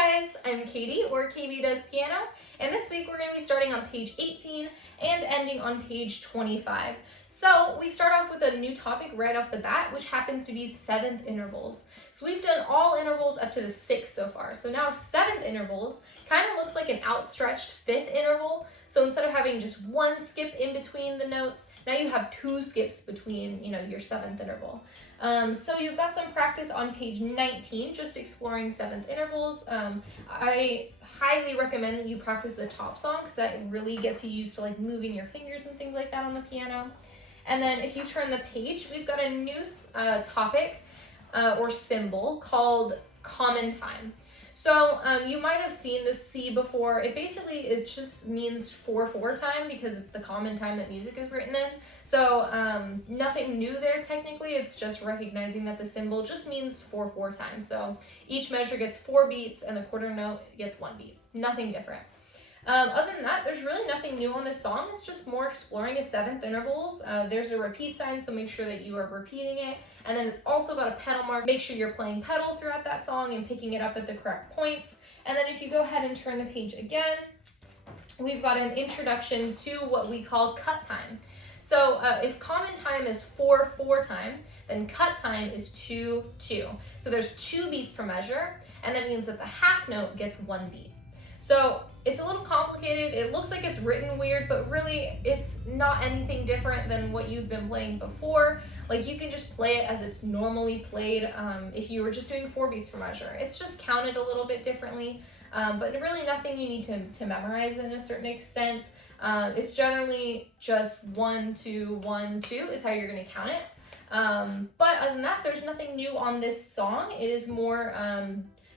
Hi guys, I'm Katie, or KB Does Piano, and this week we're going to be starting on page 18 and ending on page 25. So we start off with a new topic right off the bat, which happens to be seventh intervals. So we've done all intervals up to the sixth so far. So now seventh intervals kind of looks like an outstretched fifth interval. So instead of having just one skip in between the notes, now you have two skips between, your seventh interval. So you've got some practice on page 19, just exploring seventh intervals. I highly recommend that you practice the top song because that really gets you used to like moving your fingers and things like that on the piano. And then if you turn the page, we've got a new topic or symbol called common time. So you might have seen this C before. It just means 4/4 time because it's the common time that music is written in. So nothing new there technically. It's just recognizing that the symbol just means 4/4 time. So each measure gets 4 beats and the quarter note gets 1 beat. Nothing different. Other than that, there's really nothing new on this song. It's just more exploring a seventh intervals. There's a repeat sign, so make sure that you are repeating it. And then it's also got a pedal mark. Make sure you're playing pedal throughout that song and picking it up at the correct points. And then if you go ahead and turn the page again, we've got an introduction to what we call cut time. So if common time is 4/4 time, then cut time is 2/2. So there's 2 beats per measure, and that means that the half note gets 1 beat. So it's a little complicated. It looks like it's written weird, but really it's not anything different than what you've been playing before. Like you can just play it as it's normally played if you were just doing 4 beats per measure. It's just counted a little bit differently, but really nothing you need to memorize in a certain extent. It's generally just 1, 2, 1, 2 is how you're gonna count it. But other than that, there's nothing new on this song. It is more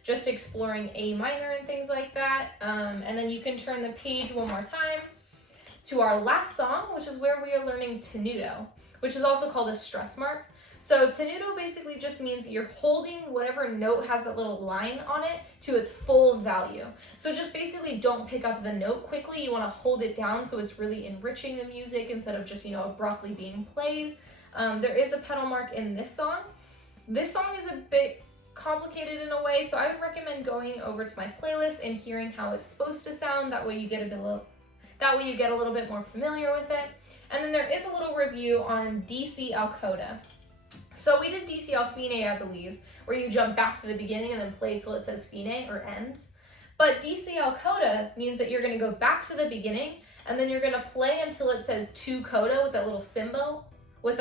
just exploring A minor and things like that. And then you can turn the page one more time to our last song, which is where we are learning Tenuto, which is also called a stress mark. So Tenuto basically just means that you're holding whatever note has that little line on it to its full value. So just basically don't pick up the note quickly. You want to hold it down so it's really enriching the music instead of just, abruptly being played. There is a pedal mark in this song. This song is a bit complicated in a way, so I would recommend going over to my playlist and hearing how it's supposed to sound. That way you get a little bit more familiar with it. And then there is a little review on DC al coda. So we did DC al fine, I believe, where you jump back to the beginning and then play till it says fine or end. But DC al coda means that you're going to go back to the beginning and then you're going to play until it says to coda with that little symbol, the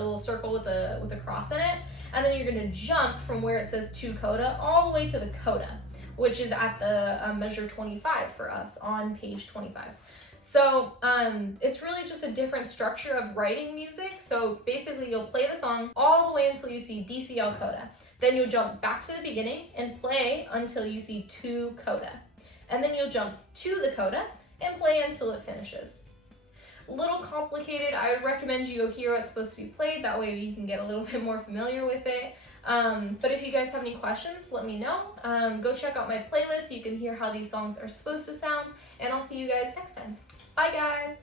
little circle with a cross in it. And then you're going to jump from where it says to coda all the way to the coda, which is at the measure 25 for us on page 25. So it's really just a different structure of writing music. So basically you'll play the song all the way until you see DC al coda. Then you'll jump back to the beginning and play until you see to coda. And then you'll jump to the coda and play until it finishes. A little complicated. I would recommend you go hear how it's supposed to be played. That way you can get a little bit more familiar with it. But if you guys have any questions, let me know. Go check out my playlist so you can hear how these songs are supposed to sound. And I'll see you guys next time. Bye guys!